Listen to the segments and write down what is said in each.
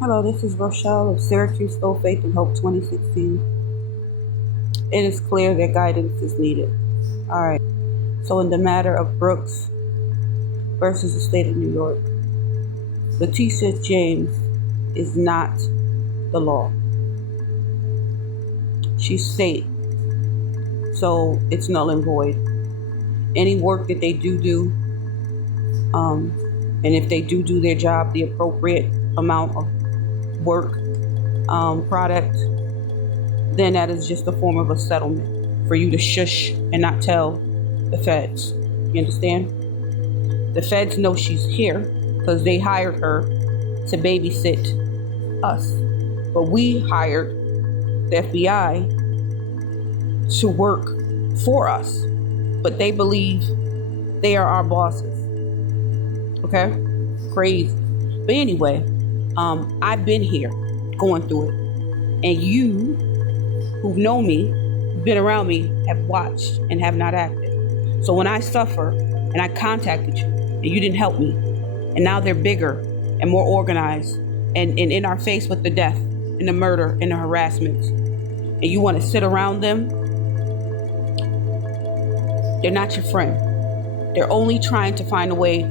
Hello, this is Rochelle of Syracuse Soul Faith and Hope 2016. It is clear that guidance is needed. All right. So, in the matter of Brooks versus the state of New York, Letitia James is not the law. She's state, so it's null and void. Any work that they do, and if they do their job, the appropriate amount of work, product, then that is just a form of a settlement for you to shush and not tell the feds. You understand? The feds know she's here because they hired her to babysit us. But we hired the FBI to work for us. But they believe they are our bosses. Okay? Crazy. But anyway, I've been here going through it. And you who've known me, been around me, have watched and have not acted. So when I suffer and I contacted you and you didn't help me, and now they're bigger and more organized and in our face with the death and the murder and the harassment, and you want to sit around them, they're not your friend. They're only trying to find a way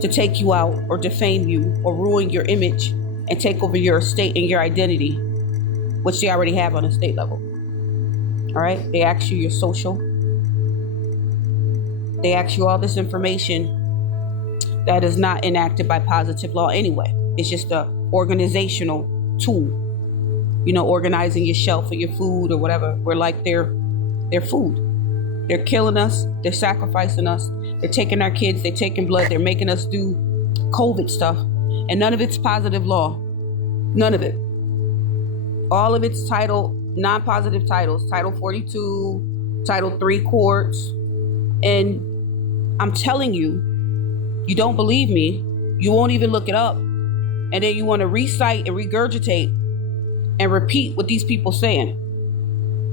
to take you out or defame you or ruin your image and take over your estate and your identity, which they already have on a state level. All right? They ask you your social. They ask you all this information that is not enacted by positive law anyway. It's just a organizational tool. You know, organizing your shelf or your food or whatever. We're like their food. They're killing us. They're sacrificing us. They're taking our kids. They're taking blood. They're making us do COVID stuff. And none of it's positive law. None of it. All of it's non-positive titles. Title 42, Title 3 courts. And I'm telling you, you don't believe me. You won't even look it up. And then you want to recite and regurgitate and repeat what these people saying.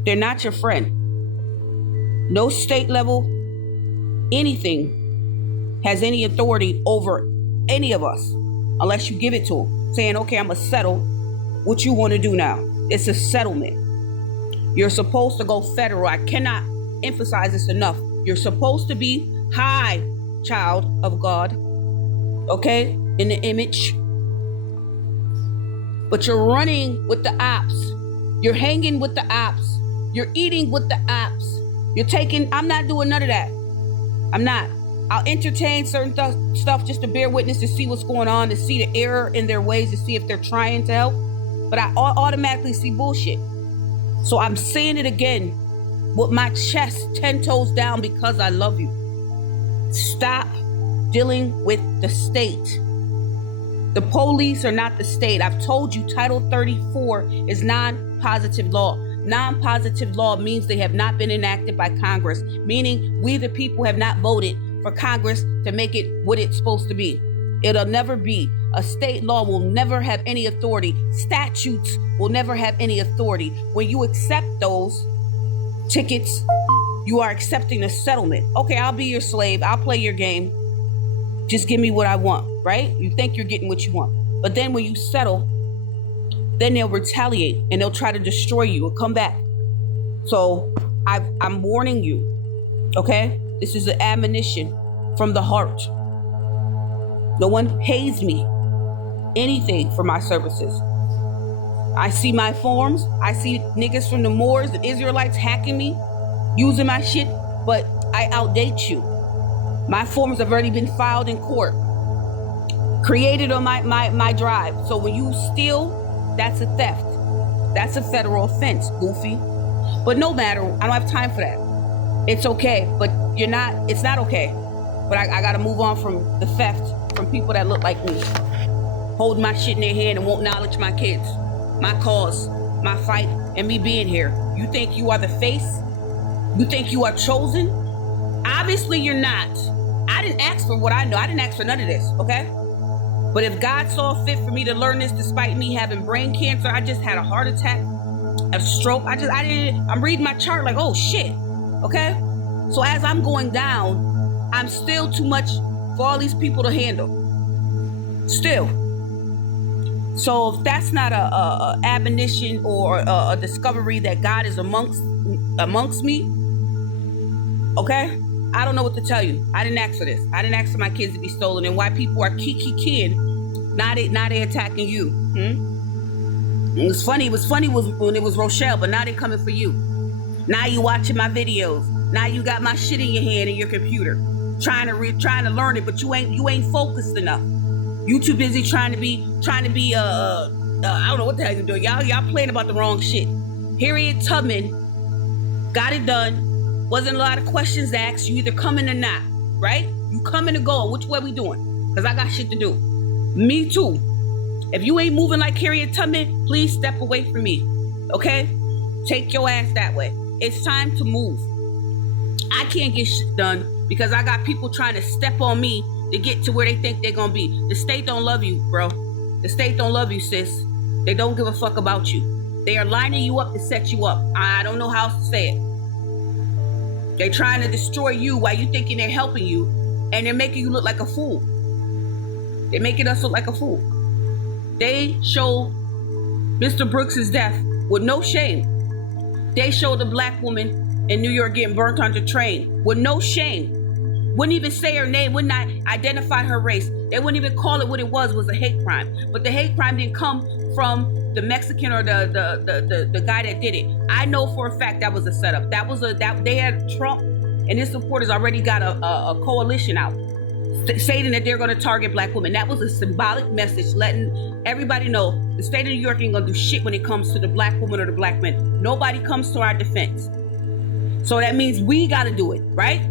They're not your friend. No state level, anything has any authority over any of us unless you give it to them, saying, okay, I'm going to settle what you want to do now. It's a settlement. You're supposed to go federal. I cannot emphasize this enough. You're supposed to be high, child of God, okay, in the image. But you're running with the apps. You're hanging with the apps. You're eating with the apps. I'm not doing none of that. I'm not. I'll entertain certain stuff just to bear witness, to see what's going on, to see the error in their ways, to see if they're trying to help. But I automatically see bullshit. So I'm saying it again with my chest 10 toes down because I love you. Stop dealing with the state. The police are not the state. I've told you Title 34 is non-positive law. Non-positive law means they have not been enacted by Congress, meaning we the people have not voted for Congress to make it what it's supposed to be. It'll never be. A state law will never have any authority. Statutes will never have any authority. When you accept those tickets, you are accepting a settlement. Okay, I'll be your slave. I'll play your game. Just give me what I want, right? You think you're getting what you want. But then when you settle, then they'll retaliate and they'll try to destroy you or come back. So I'm warning you, okay? This is an admonition from the heart. No one pays me anything for my services. I see my forms. I see niggas from the Moors, the Israelites hacking me, using my shit, but I outdate you. My forms have already been filed in court, created on my drive. So when you steal, that's a theft. That's a federal offense, goofy. But no matter, I don't have time for that. It's okay, but it's not okay. But I gotta move on from the theft from people that look like me. Hold my shit in their hand and won't acknowledge my kids, my cause, my fight, and me being here. You think you are the face? You think you are chosen? Obviously you're not. I didn't ask for what I know. I didn't ask for none of this, okay? But if God saw fit for me to learn this despite me having brain cancer, I just had a heart attack, a stroke. I'm reading my chart like, oh shit, okay? So as I'm going down, I'm still too much for all these people to handle. Still. So if that's not a admonition or a discovery that God is amongst me, okay, I don't know what to tell you. I didn't ask for this. I didn't ask for my kids to be stolen, and why people are kicking. Now they attacking you. It was funny was when it was Rochelle, but now they coming for you. Now you watching my videos. Now you got my shit in your hand in your computer, trying to learn it, but you ain't focused enough. You too busy trying to be I don't know what the hell you're doing. Y'all playing about the wrong shit. Harriet Tubman got it done. Wasn't a lot of questions asked. You either coming or not, right? You coming or going. Which way we doing? Because I got shit to do. Me too. If you ain't moving like Harriet Tubman, please step away from me. Okay? Take your ass that way. It's time to move. I can't get shit done because I got people trying to step on me to get to where they think they're gonna be. The state don't love you, bro. The state don't love you, sis. They don't give a fuck about you. They are lining you up to set you up. I don't know how else to say it. They're trying to destroy you while you thinking they're helping you, and they're making you look like a fool. They're making us look like a fool. They show Mr. Brooks's death with no shame. They showed a black woman in New York getting burnt on the train with no shame. Wouldn't even say her name, would not identify her race. They wouldn't even call it what it was a hate crime. But the hate crime didn't come from the Mexican or the guy that did it. I know for a fact that was a setup. That they had Trump and his supporters already got a coalition out stating that they're going to target black women. That was a symbolic message letting everybody know the state of New York ain't going to do shit when it comes to the black woman or the black man. Nobody comes to our defense. So that means we got to do it, right?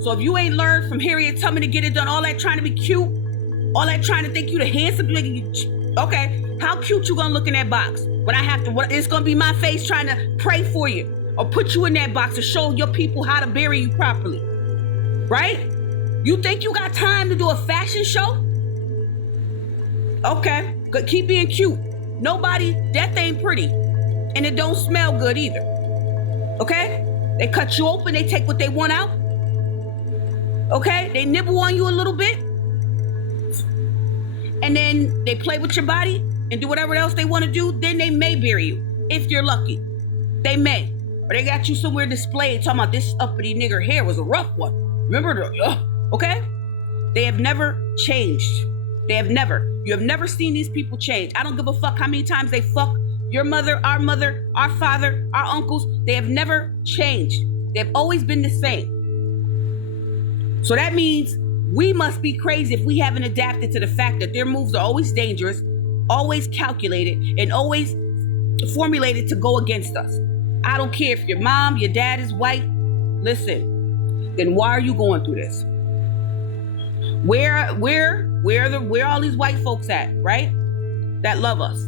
So if you ain't learned from Harriet Tubman to get it done, all that trying to be cute, all that trying to think you the handsome nigga, okay, how cute you gonna look in that box? When it's gonna be my face trying to pray for you or put you in that box to show your people how to bury you properly, right? You think you got time to do a fashion show? Okay, good. Keep being cute. Death ain't pretty, and it don't smell good either. Okay, they cut you open, they take what they want out. Okay, they nibble on you a little bit, and then they play with your body and do whatever else they want to do. Then they may bury you, if you're lucky. They may, or they got you somewhere displayed talking about this uppity nigger hair was a rough one. Remember okay? They have never changed. You have never seen these people change. I don't give a fuck how many times they fuck your mother, our father, our uncles. They have never changed. They've always been the same. So that means we must be crazy if we haven't adapted to the fact that their moves are always dangerous, always calculated, and always formulated to go against us. I don't care if your mom, your dad is white. Listen, then why are you going through this? Where are all these white folks at, right? That love us.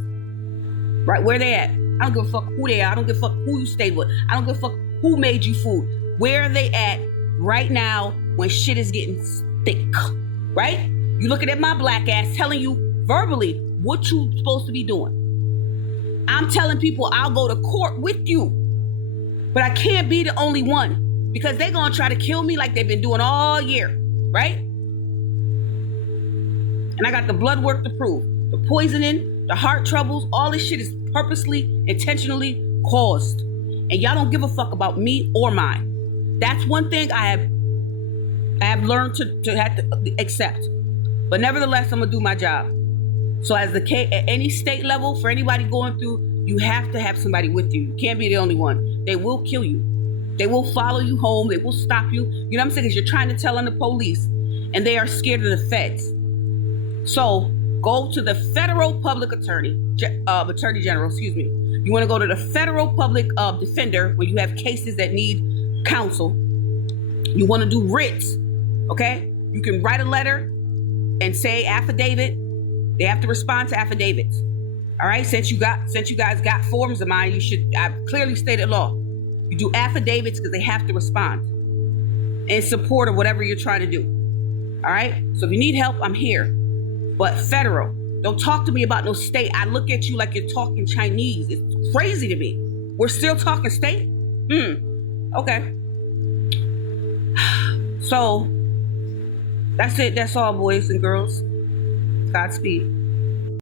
Right? Where they at? I don't give a fuck who they are. I don't give a fuck who you stayed with. I don't give a fuck who made you food. Where are they at right now when shit is getting thick? Right? You looking at my black ass telling you verbally what you supposed to be doing. I'm telling people I'll go to court with you, but I can't be the only one because they're gonna try to kill me like they've been doing all year, right? And I got the blood work to prove. The poisoning, the heart troubles, all this shit is purposely, intentionally caused. And y'all don't give a fuck about me or mine. That's one thing I have learned to have to accept. But nevertheless, I'm gonna do my job. So as at any state level, for anybody going through, you have to have somebody with you. You can't be the only one. They will kill you. They will follow you home. They will stop you. You know what I'm saying? Because you're trying to tell on the police, and they are scared of the feds. So go to the federal public attorney general, excuse me. You want to go to the federal public defender when you have cases that need counsel. You want to do writs, okay? You can write a letter and say affidavit. They have to respond to affidavits. All right, since you guys got forms of mine, I've clearly stated law. You do affidavits because they have to respond in support of whatever you're trying to do. All right, so if you need help, I'm here. But federal, don't talk to me about no state. I look at you like you're talking Chinese. It's crazy to me. We're still talking state? Okay. So, that's it. That's all, boys and girls. Godspeed.